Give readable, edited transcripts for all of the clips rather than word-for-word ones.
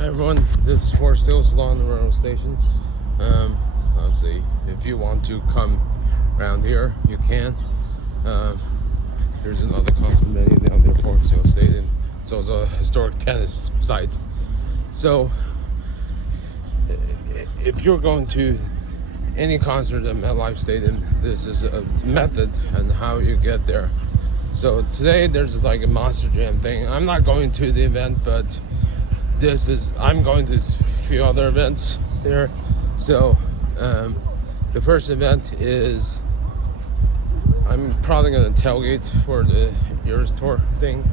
Hi everyone, this is Forest Hills along the railroad station. Obviously, if you want to come around here, you can. There's another condominium down there, Forest Hills Stadium. It's also a historic tennis site. So, if you're going to any concert at MetLife Stadium, this is a method and how you get there. So today there's like a Monster Jam thing. I'm not going to the event, but I'm going to a few other events there. So the first event is I'm probably going to tailgate for the Eras Tour thing,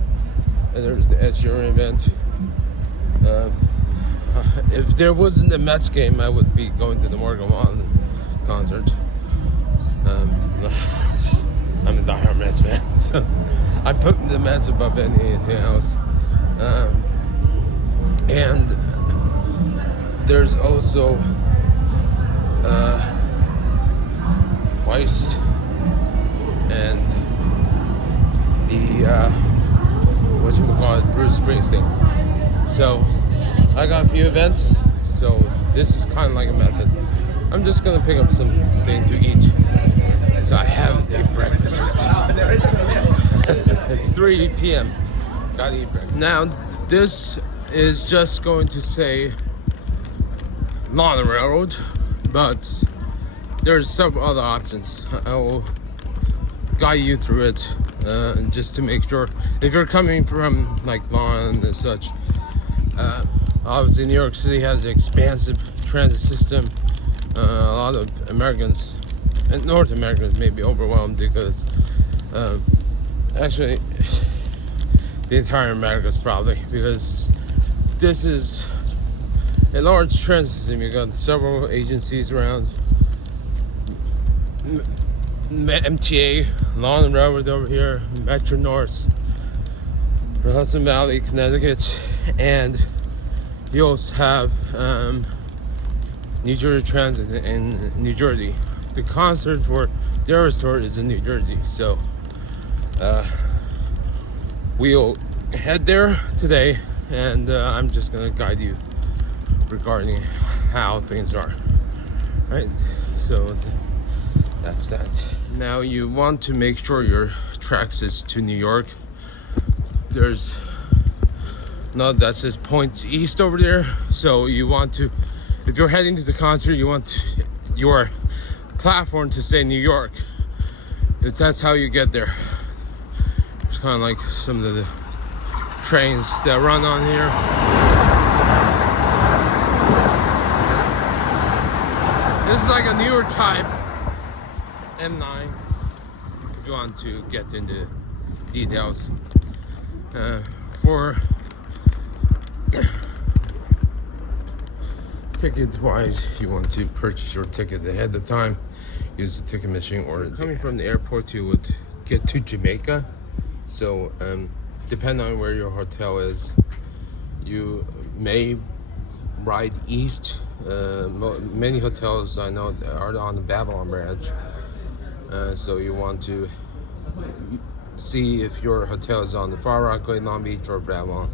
and there's the Ed Sheeran event. If there wasn't a Mets game, I would be going to the Morgan Wallen concert. I'm a diehard Mets fan, so I put the Mets above anything else. And there's also Weiss and the Bruce Springsteen. So I got a few events, so this is kind of like a method. I'm just gonna pick up something to eat. So I haven't eaten breakfast yet. It's 3 p.m. Gotta eat breakfast. Now, this is just going to say Lawn and Railroad, but there's several other options. I will guide you through it, just to make sure if you're coming from like Lawn and such. Obviously, New York City has an expansive transit system. A lot of Americans and North Americans may be overwhelmed because actually the entire Americas probably, because this is a large transit system. You got several agencies around, MTA, Lawn and Railroad over here, Metro North, Hudson Valley, Connecticut, and you also have NJTransit in New Jersey. The concert for the Eras Tour is in New Jersey, so we'll head there today, and I'm just gonna guide you regarding how things are. Right, so that's that. Now you want to make sure your tracks is to New York. There's that says points east over there, so you want to, if you're heading to the concert, you want your platform to say New York, because that's how you get there. It's kind of like some of the trains that run on here. This is like a newer type M9, if you want to get into details. For tickets wise, you want to purchase your ticket ahead of time, use the ticket machine, or coming from the airport you would get to Jamaica. So depending on where your hotel is, you may ride east. Many hotels I know are on the Babylon branch, so you want to see if your hotel is on the Far Rockaway, Long Beach, or Babylon.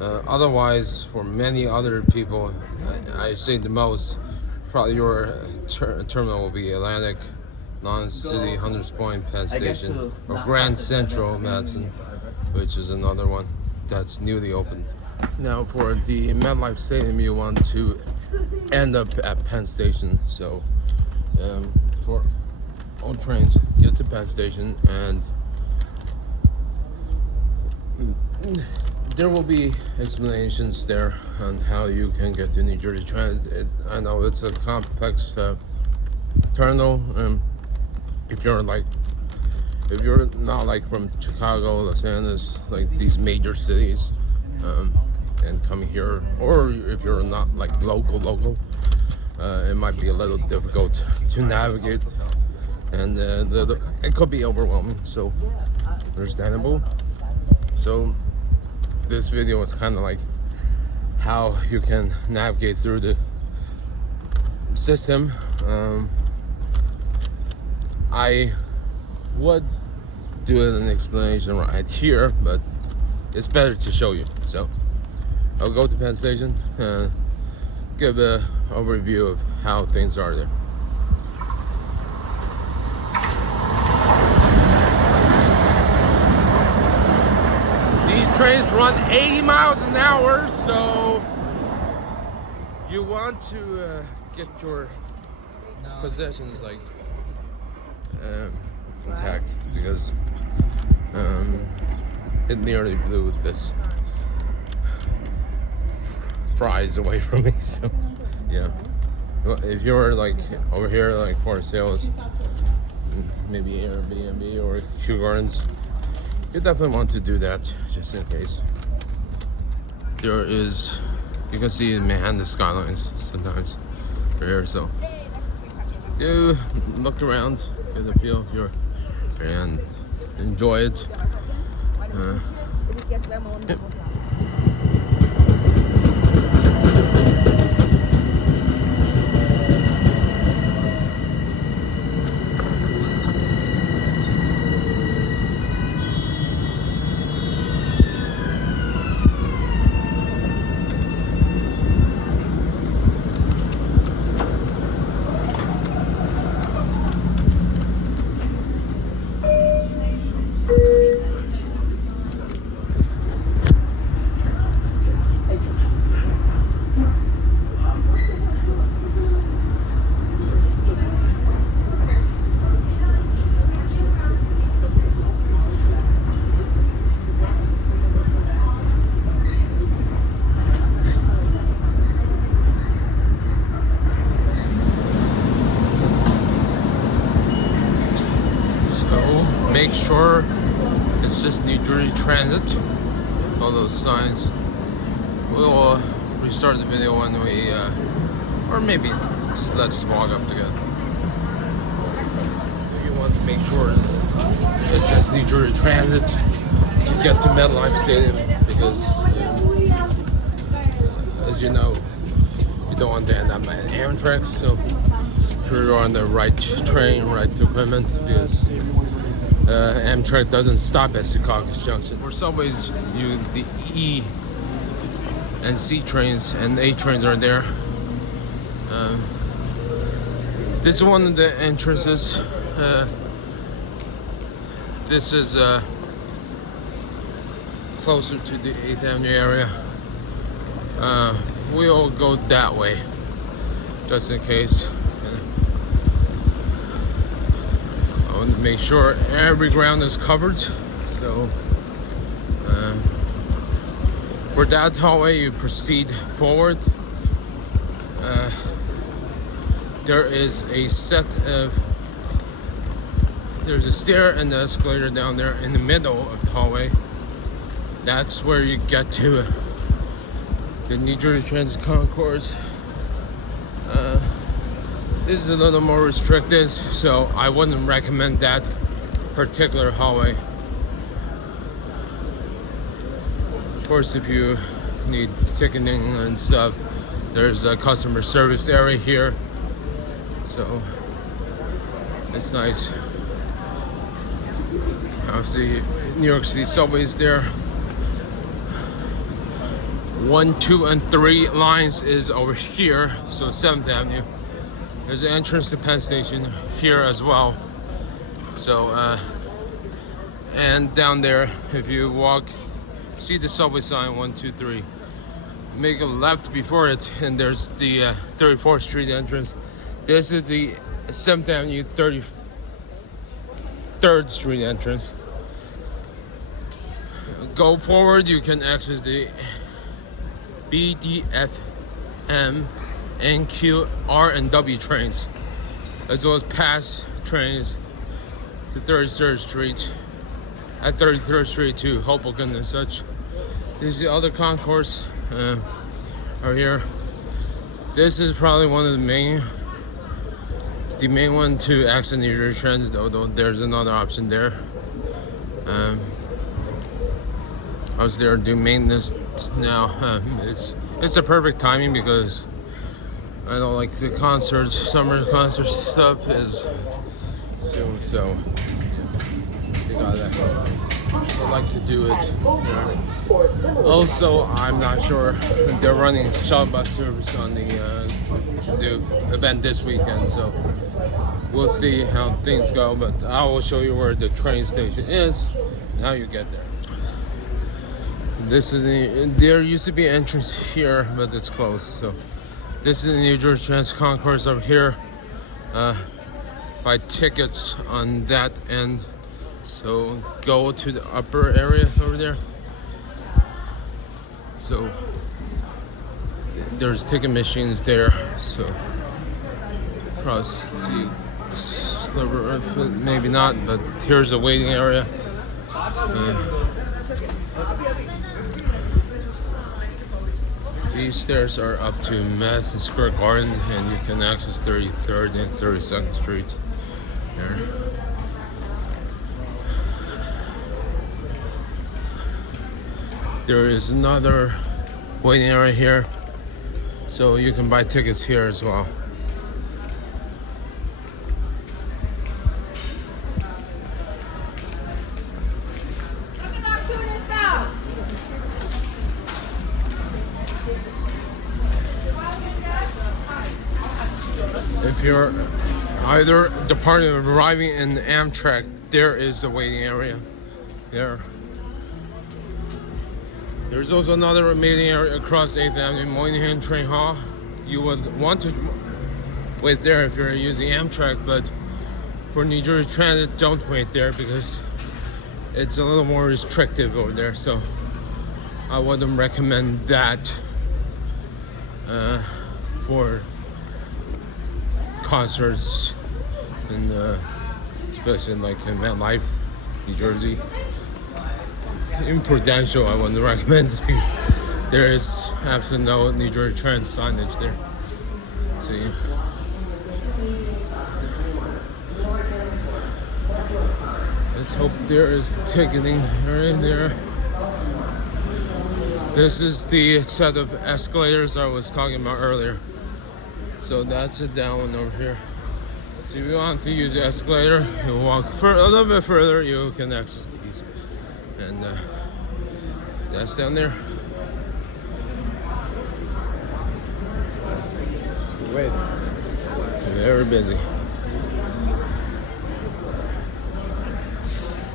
Otherwise, for many other people, I say the most, probably your terminal will be Atlantic, Long City, Hunters Point, Penn Station, or Grand Central, Madison, which is another one that's newly opened. Now, for the MetLife Stadium, you want to end up at Penn Station. So, for all trains, get to Penn Station, and there will be explanations there on how you can get to NJTransit. I know it's a complex terminal. If you're not like from Chicago, Los Angeles, like these major cities, and coming here, or if you're not like local, it might be a little difficult to navigate, and it could be overwhelming. So understandable. So this video is kind of like how you can navigate through the system. I would do an explanation right here, but it's better to show you. So I'll go to Penn Station and give an overview of how things are there. These trains run 80 miles an hour, so you want to get your possessions like intact, because it nearly blew this fries away from me. So yeah, well, if you're like over here like for sales, maybe Airbnb or Kew Gardens, you definitely want to do that just in case. There is, you can see in Manhattan the skylines sometimes here, so do look around, get a feel if you're and enjoy it. Yep. Make sure it's just NJTransit. All those signs. We'll restart the video when we, or maybe just let's walk up together. You want to make sure it says NJTransit to get to MetLife Stadium, because as you know, you don't want to end up at Amtrak. So you're on the right train, right equipment, because Amtrak doesn't stop at Secaucus Junction. For subways, the E and C trains and A trains are there. This is one of the entrances. This is closer to the 8th Avenue area. We'll go that way, just in case. To make sure every ground is covered. So for that hallway, you proceed forward. There is a set of, there's a stair and the escalator down there in the middle of the hallway. That's where you get to the NJTransit concourse. This is a little more restricted, so I wouldn't recommend that particular hallway. Of course, if you need ticketing and stuff, there's a customer service area here, so it's nice. Obviously, New York City subways there. 1, 2, and 3 lines is over here, so 7th Avenue. There's an entrance to Penn Station here as well. So, and down there, if you walk, see the subway sign 1, 2, 3. Make a left before it, and there's the 34th Street entrance. This is the 7th Avenue 33rd Street entrance. Go forward, you can access the B, D, F, M, and Q, R, and W trains, as well as pass trains to 33rd Street, at 33rd Street to Hoboken and such. This is the other concourse are here. This is probably one of the main one to access NJTransit, although there's another option there. I was there doing maintenance now. It's the perfect timing because I know like the concerts, summer concert stuff is soon, so yeah, you got that. I like to do it here. Also, I'm not sure they're running shuttle bus service on the event this weekend, so we'll see how things go. But I will show you where the train station is and how you get there. This is there used to be an entrance here, but it's closed. So this is the New Jersey Transit concourse up here. Buy tickets on that end. So go to the upper area over there. So there's ticket machines there. So probably see sliver of it, maybe not, but here's the waiting area. These stairs are up to Madison Square Garden, and you can access 33rd and 32nd Street there. There is another waiting area here, so you can buy tickets here as well. If you're either departing or arriving in Amtrak, there is a waiting area there. There's also another waiting area across 8th Avenue, Moynihan Train Hall. You would want to wait there if you're using Amtrak, but for New Jersey Transit, don't wait there because it's a little more restrictive over there. So I wouldn't recommend that for concerts, and especially like in MetLife, New Jersey. In Prudential, I wouldn't recommend it because there is absolutely no New Jersey Transit signage there. So yeah. Let's hope there is ticketing area there. This is the set of escalators I was talking about earlier. So that's a down one over here. So if you want to use the escalator, you walk a little bit further, you can access these. And that's down there. Wait. Very busy.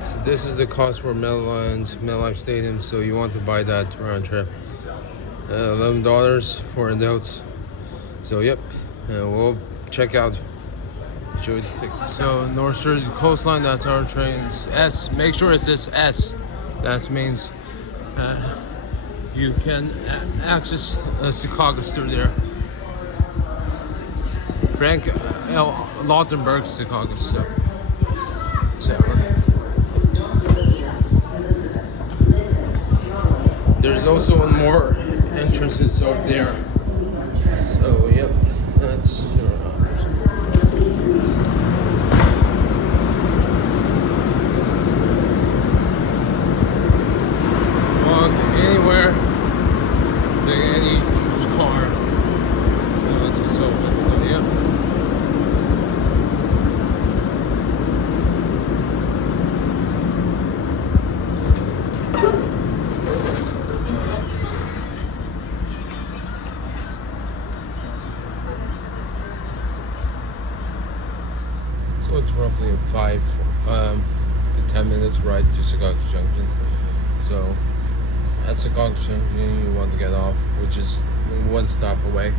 So this is the cost for MetLife Stadium. So you want to buy that round trip. $11 for adults. So yep, we'll check out. Show you the ticket. So North Jersey Coastline, that's our trains. S. Make sure it says S. That means you can access Secaucus through there. Frank L. Lautenberg Secaucus. So there's also more entrances over there. So yep, that's your option. Walk anywhere, take any car. So it's open. So yep. So it's roughly a 5 to 10 minutes ride to Secaucus Junction. So at Secaucus Junction, you want to get off, which is one stop away.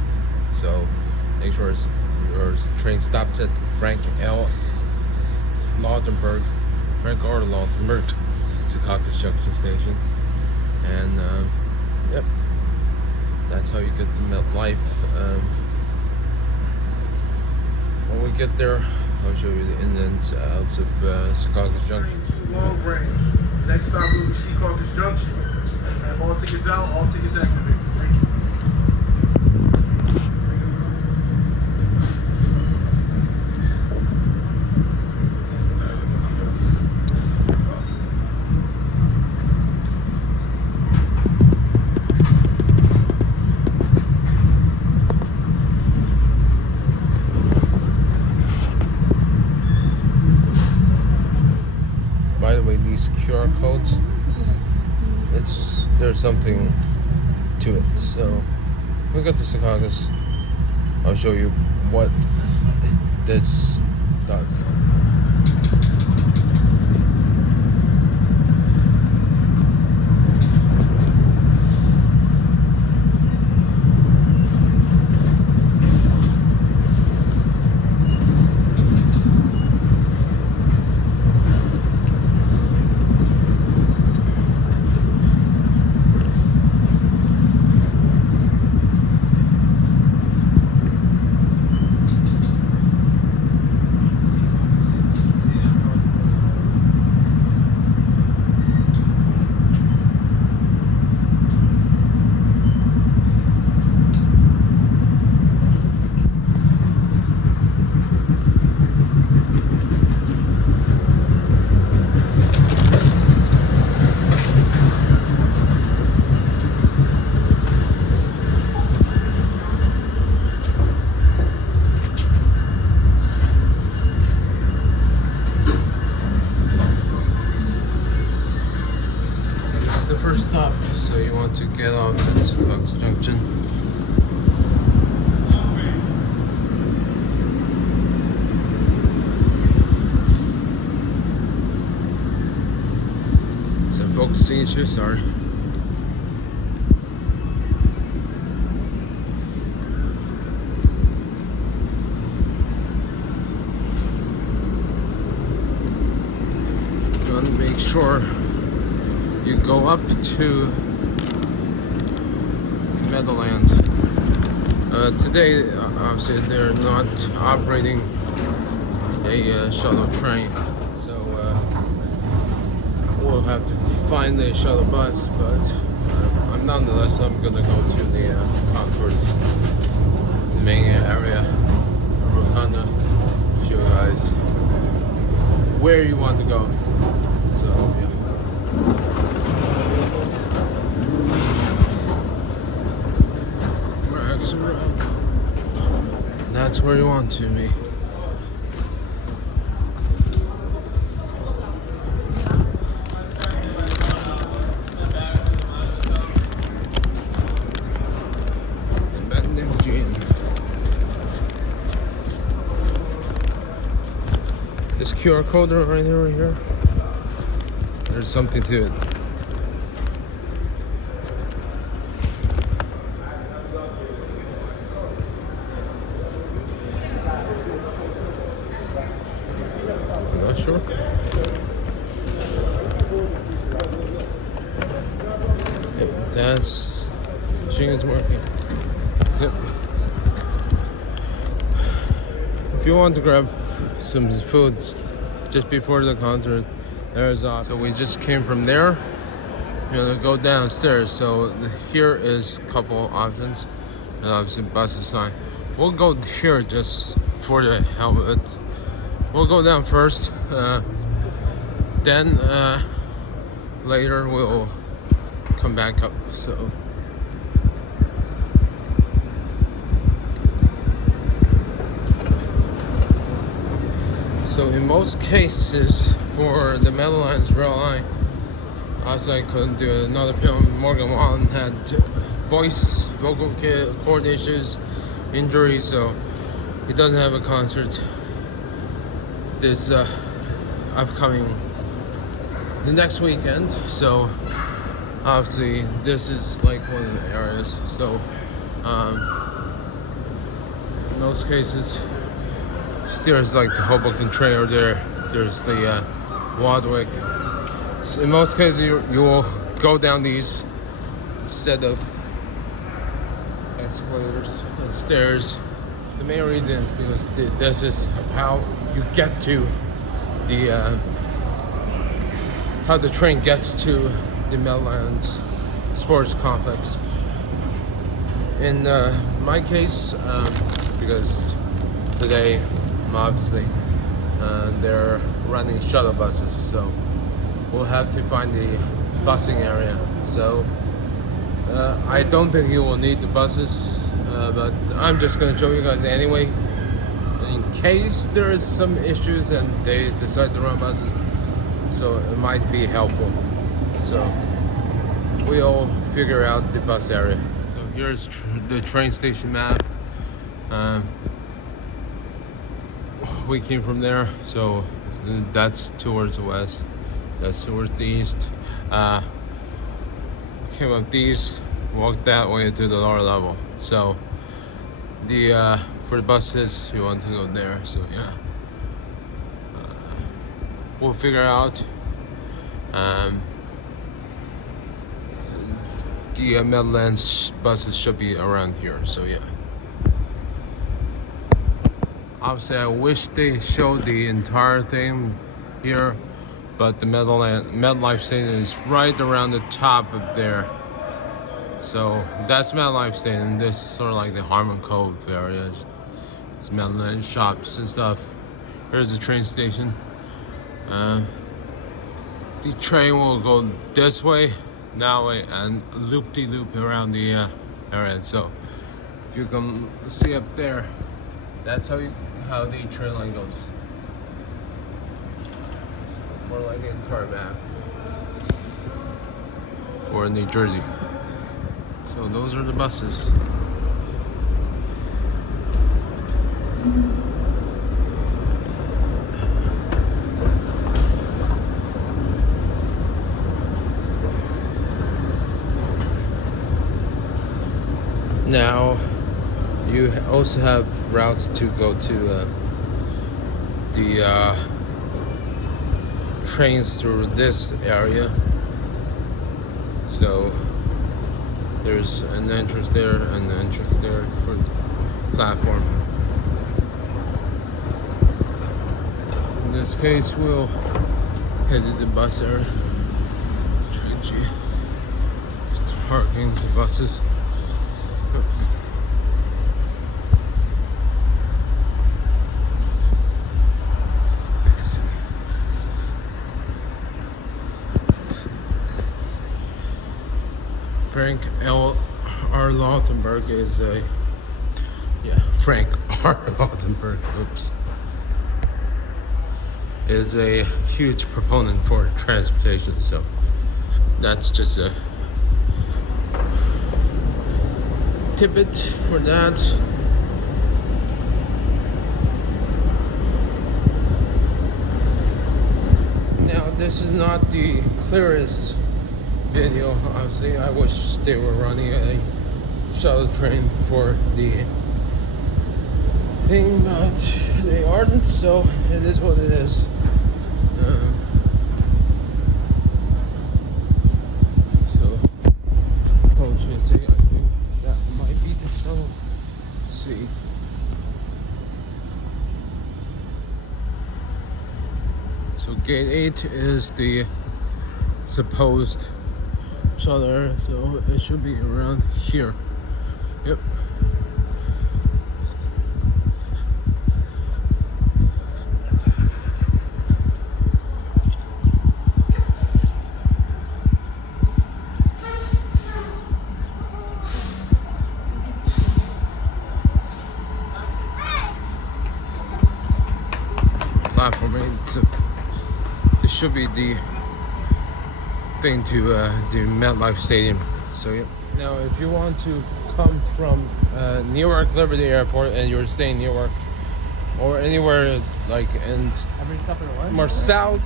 So make sure your train stops at Frank R. Lautenberg Secaucus Junction station. And yep, that's how you get to MetLife. When we get there, I'll show you the ins and outs of Secaucus Junction. Long range. Next stop will be Secaucus Junction. And all tickets out, all tickets activated. Thank you. these QR codes, there's something to it. So we got the Secaucus. I'll show you what this does. The first stop, so you want to get off at Secaucus Junction. It's a focusing issue, sorry. You want to make sure you go up to Meadowlands. Today, obviously, they're not operating a shuttle train, so we'll have to find a shuttle bus. But nonetheless, I'm gonna go to the conference, the main area, Rotunda, show you guys where you want to go. So yeah. That's where you want to be. This QR code right here. There's something to it. Sure. Yep, that's machine is working. Yep. If you want to grab some food just before the concert, there's so we just came from there. You know, to go downstairs. So here is a couple options, and obviously bus sign. We'll go here just for the helmet. We'll go down first, then later we'll come back up. So in most cases for the Meadowlands rail line, obviously I couldn't do another film. Morgan Wallen had vocal cord issues, injuries, so he doesn't have a concert this upcoming the next weekend. So obviously this is like one of the areas. So in most cases there's like the Hoboken trailer there. There's the Wadwick. So in most cases you will go down these set of escalators and stairs. The main reason is because this is how you get to the how the train gets to the Meadowlands Sports Complex. In my case, because today, obviously, they're running shuttle buses, so we'll have to find the busing area. So I don't think you will need the buses, but I'm just going to show you guys anyway. In case there is some issues and they decide to run buses, so it might be helpful. So we'll figure out the bus area. So here's the train station map. We came from there, so that's towards the west, that's towards the east. Came up these, walked that way to the lower level. So the for the buses, you want to go there. So yeah, we'll figure out. The Midlands buses should be around here. So yeah. Obviously, I wish they showed the entire thing here, but the MetLife Stadium is right around the top of there. So that's MetLife Stadium. This is sort of like the Harmon Cove area. It's MetLife shops and stuff. Here's the train station. The train will go this way, that way, and loop-de-loop around the area. So if you can see up there, that's how the train line goes. So more like the entire map for New Jersey. So those are the buses. Now you also have routes to go to the trains through this area. So there's an entrance there and an entrance there for the platform. In this case, we'll head to the bus area. Just parking the buses. Frank R. Lautenberg is Frank R. Lautenberg, is a huge proponent for transportation. So that's just a tidbit for that. Now this is not the clearest video. Obviously, I wish they were running a shuttle train for the thing, but they aren't, so it is what it is. So, see, I think that might be the shuttle. Let's see. So, gate 8 is the supposed shuttle, so it should be around here. Yep. Platform 8, so this should be the thing to the MetLife Stadium. So yeah. Now, if you want to come from Newark Liberty Airport and you're staying in Newark or anywhere like in more south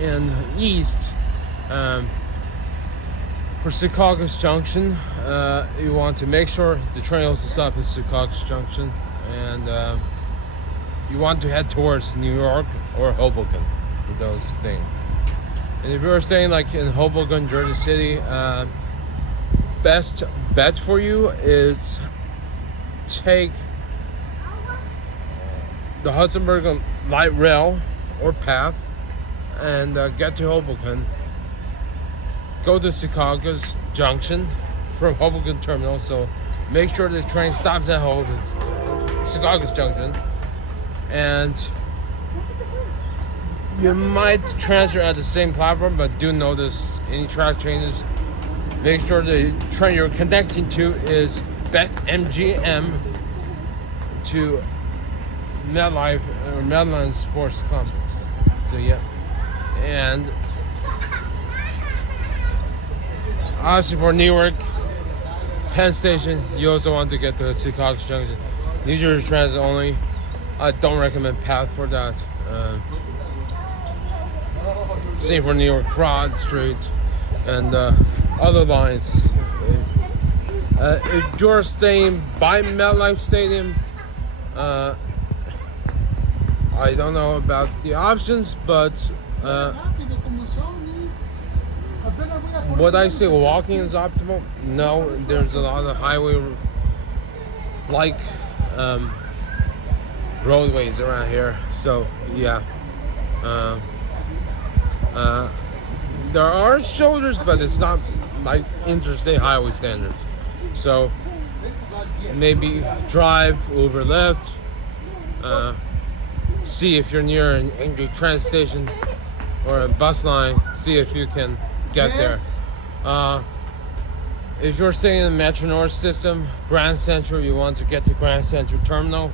and east, for Secaucus Junction, you want to make sure the train also stops at Secaucus Junction, and you want to head towards New York or Hoboken for those things. And if you're staying like in Hoboken, Jersey City, best bet for you is take the Hudsonburg light rail or path and get to Hoboken. Go to Secaucus Junction from Hoboken Terminal. So make sure the train stops at Hoboken, Secaucus Junction, and you might transfer at the same platform, but do notice any track changes. Make sure the train you're connecting to is BetMGM to MetLife or Medland Sports Complex. So yeah. And obviously for Newark, Penn Station, you also want to get to Secaucus Junction. NJTransit only. I don't recommend PATH for that. Same for New York Broad Street and other lines. If you're staying by MetLife Stadium, I don't know about the options, but would I say walking is optimal? No, there's a lot of highway like roadways around here, so yeah. There are shoulders, but it's not like interstate highway standards. So maybe drive, Uber, Lyft. See if you're near an NJTransit station or a bus line. See if you can get there. If you're staying in the Metro North system, Grand Central, you want to get to Grand Central Terminal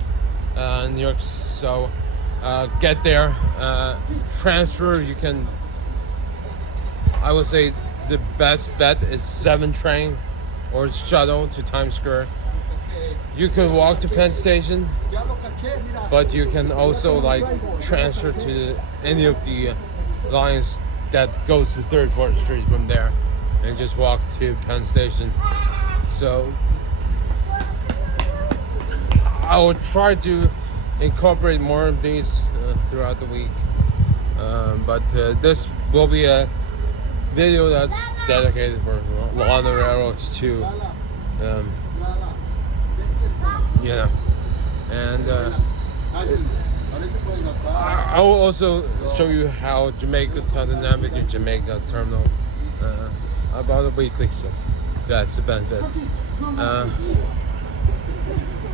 in New York. So get there. Transfer, you can. I would say the best bet is 7 train or shuttle to Times Square. You could walk to Penn Station, but you can also like transfer to any of the lines that goes to 34th Street from there and just walk to Penn Station. So I will try to incorporate more of these throughout the week, but this will be a video that's dedicated for all the railroads too, and I will also show you how Jamaica to navigate Jamaica terminal about a weekly, so that's the benefit.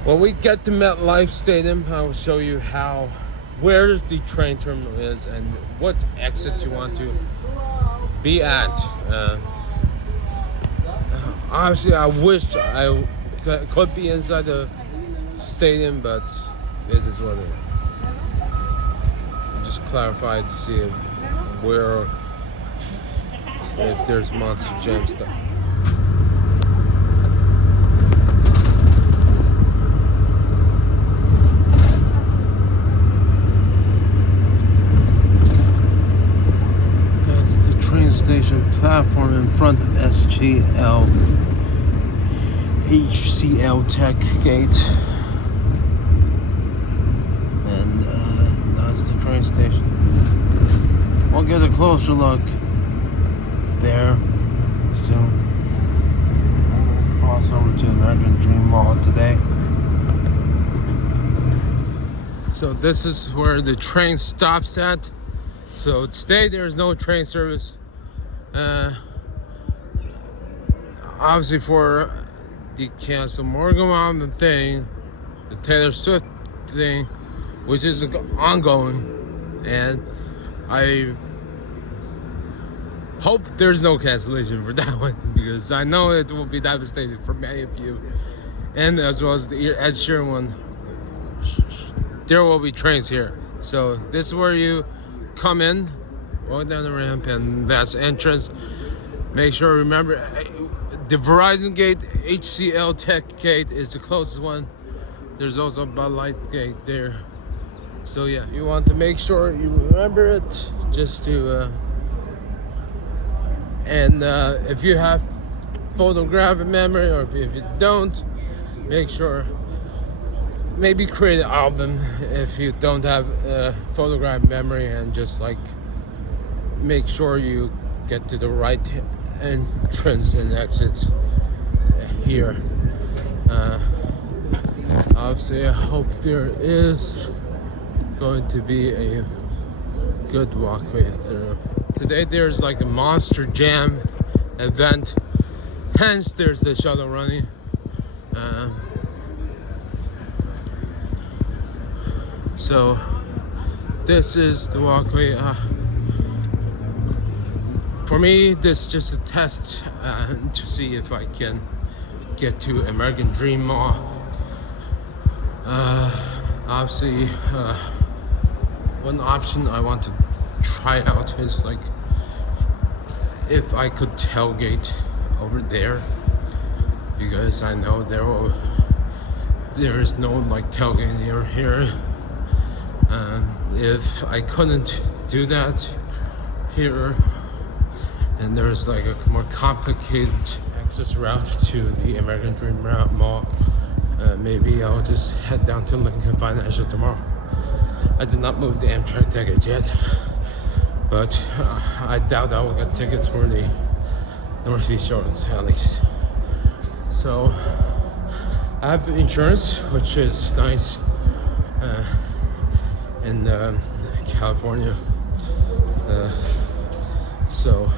When we get to MetLife Stadium, I will show you where the train terminal is and what exit you want to be at. Obviously, I wish I could be inside the stadium, but it is what it is. Just clarify to see if there's Monster Jam stuff. Station platform in front of HCL Tech Gate, and that's the train station. We'll get a closer look there. So cross over to the American Dream Mall today. So this is where the train stops at. So today there's no train service. Obviously for the Cancel Morgan Mountain thing, the Taylor Swift thing, which is ongoing, and I hope there's no cancellation for that one, because I know it will be devastating for many of you, and as well as the Ed Sheeran one. There will be trains here, so this is where you come in, walk down the ramp, and that's entrance. Make sure, remember, the Verizon Gate, HCL Tech Gate is the closest one. There's also a Bud Light Gate there. So yeah, you want to make sure you remember it, just to and if you have photographic memory, or if you don't, make sure, maybe create an album if you don't have photographic memory, and just like make sure you get to the right entrance and exits here. Obviously, I hope there is going to be a good walkway through. Today there's like a Monster Jam event, hence there's the shuttle running. So this is the walkway. For me, this is just a test to see if I can get to American Dream Mall. Obviously, one option I want to try out is like if I could tailgate over there, because I know there is no like tailgate near here. If I couldn't do that here, and there's like a more complicated access route to the American Dream Route Mall, maybe I'll just head down to Lincoln Financial tomorrow. I did not move the Amtrak tickets yet, but I doubt I will get tickets for the Northeast Shores at least. So I have insurance, which is nice in California. So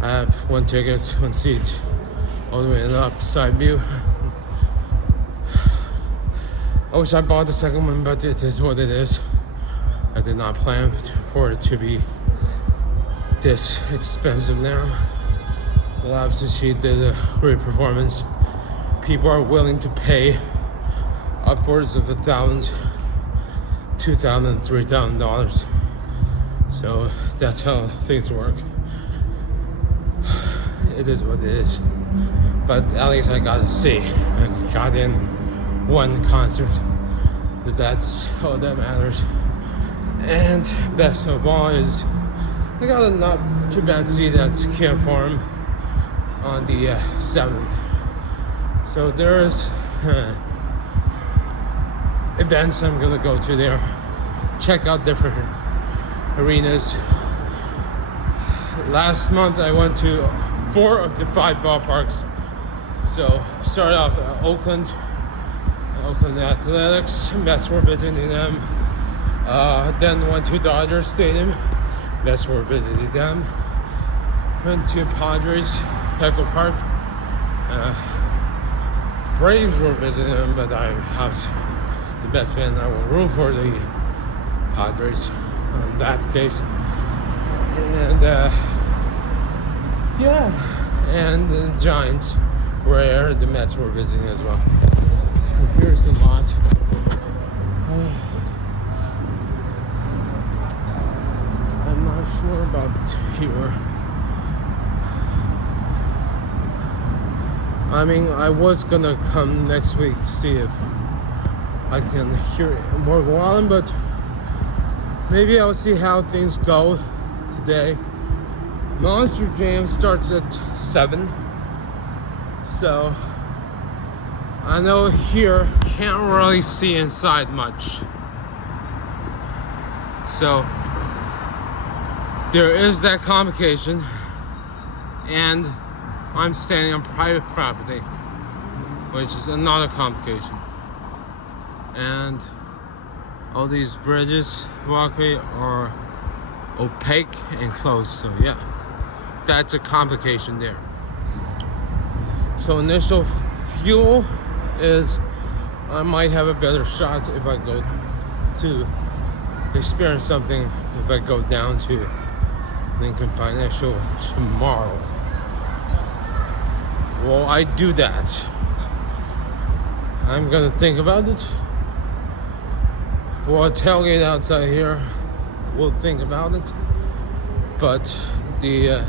I have one ticket, one seat, all the way in the upside view. I wish I bought the second one, but it is what it is. I did not plan for it to be this expensive now. The Labs she did a great performance. People are willing to pay upwards of $1,000, $2,000, $3,000. So that's how things work. It is what it is. But at least I got to see. I got in one concert. That's all that matters. And best of all is I got a not too bad seat at Camp Forum on the 7th. So there's events I'm gonna go to there. Check out different arenas. Last month I went to 4 of the 5 ballparks. So started off at Oakland Athletics. Mets were visiting them. Then went to Dodger Stadium. Mets were visiting them. Went to Padres, Petco Park. The Braves were visiting them, but I was the best fan. I will root for the Padres in that case. And and the Giants, where the Mets were visiting as well. So here's the lot. I'm not sure about here. I mean, I was gonna come next week to see if I can hear more Wallen, but maybe I'll see how things go today. Monster Jam starts at 7, so I know here can't really see inside much. So there is that complication, and I'm standing on private property, which is another complication. And all these bridges, walkway are opaque and closed, so yeah, that's a complication there. So initial fuel is I might have a better shot if I go to experience something if I go down to Lincoln Financial tomorrow. Well, I do that. I'm gonna think about it. Well, tailgate outside here. We'll think about it. But the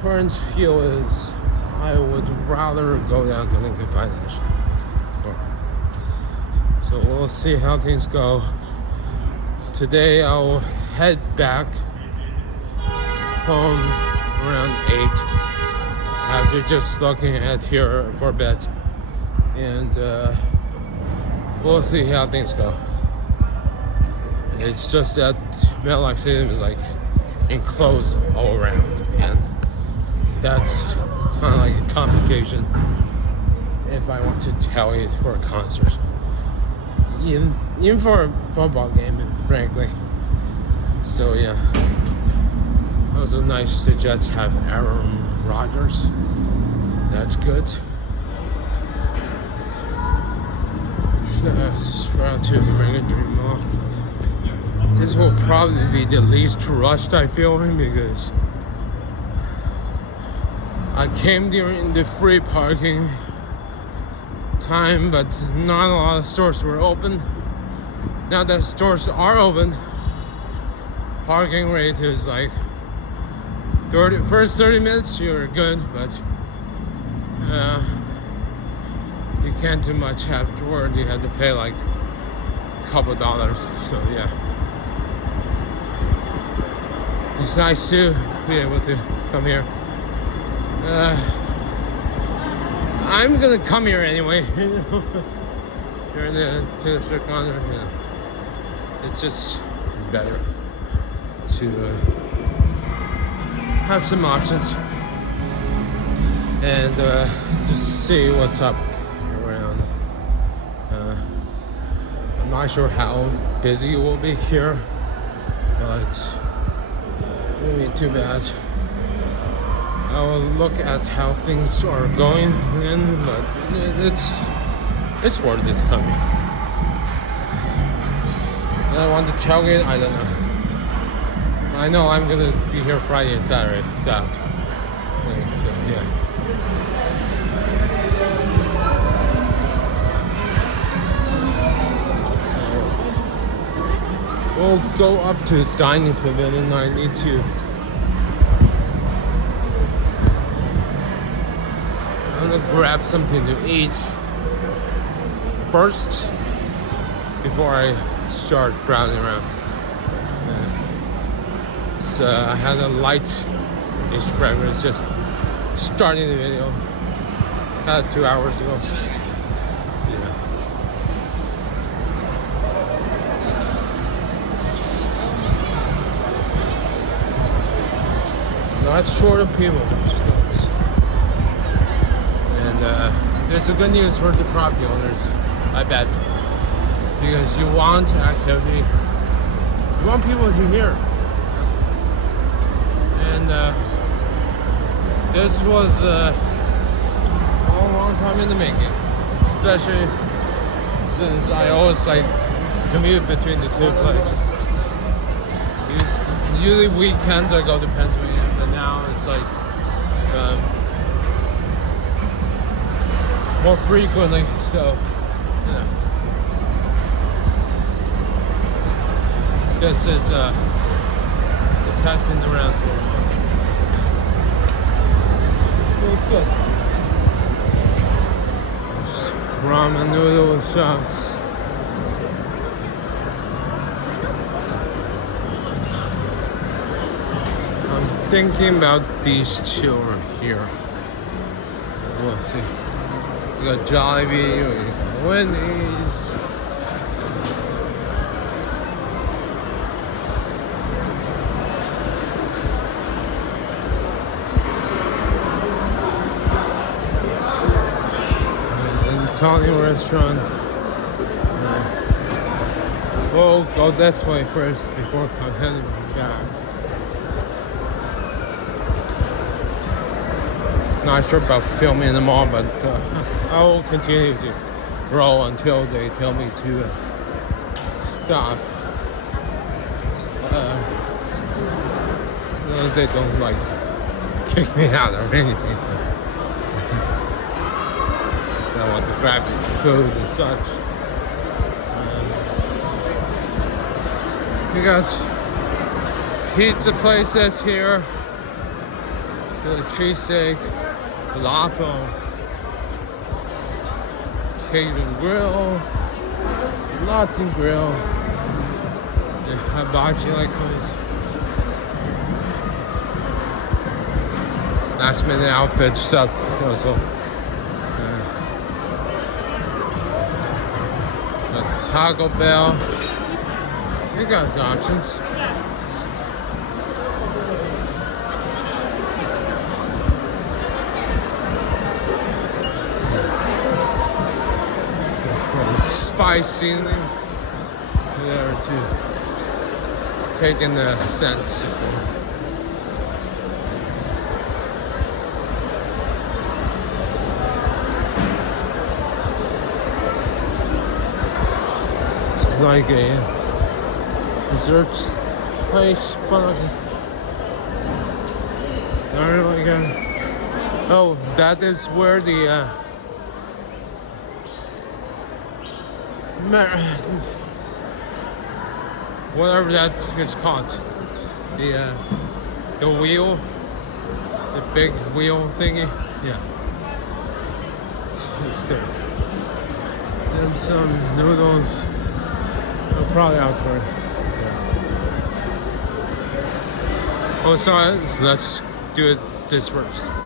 current feel is I would rather go down to Lincoln Financial. So we'll see how things go. Today I'll head back home around 8 after just looking at here for a bit. And we'll see how things go. It's just that MetLife Stadium is like enclosed all around, and that's kind of like a complication if I want to tailgate for a concert, even for a football game, frankly. So yeah, also nice the Jets have Aaron Rodgers. That's good. Fast route to American Dream Mall. This will probably be the least rushed I feel because I came during the free parking time, but not a lot of stores were open. Now that stores are open, parking rate is like first 30 minutes you're good, but you can't do much afterward. You have to pay like a couple dollars. So yeah, it's nice to be able to come here. I'm gonna come here anyway. During the Taylor Swift concert, it's just better to have some options and just see what's up around. I'm not sure how busy it will be here, but it won't be too bad. I will look at how things are going in, but it's worth it coming. And I want to tailgate, I don't know. I know I'm gonna be here Friday and Saturday. So yeah. So we'll go up to dining pavilion. I need to. I'm gonna grab something to eat first before I start browsing around. So I had a light-ish breakfast, just starting the video. Had it 2 hours ago. Yeah. Not short of people. And there's some good news for the property owners, I bet. Because you want activity. You want people to hear. And this was a long time in the making. Especially since I always like commute between the two places. Usually weekends I go to Pennsylvania, but now it's like more frequently, so yeah. This has been around for a while. Feels good. There's ramen noodle shops. I'm thinking about these two right here. We'll see. We got Jollibee, we got Wendy's. Italian restaurant. We'll go this way first before heading back. Not sure about filming them all, but I will continue to roll until they tell me to stop. As long as they don't like kick me out or anything. So I want to grab food and such. We got pizza places here. Philly cheesesteak, falafel, Cajun grill, Latin grill, the hibachi likewise. Last minute outfit stuff also. Taco Bell. You got the options. Spice seasoning there too. Taking the scents. Like a desserts place, but not really good. Oh, that is where the whatever that is called. The wheel, the big wheel thingy. Yeah. It's there. Then some noodles. They're probably awkward. Yeah. Oh, so let's do it this first.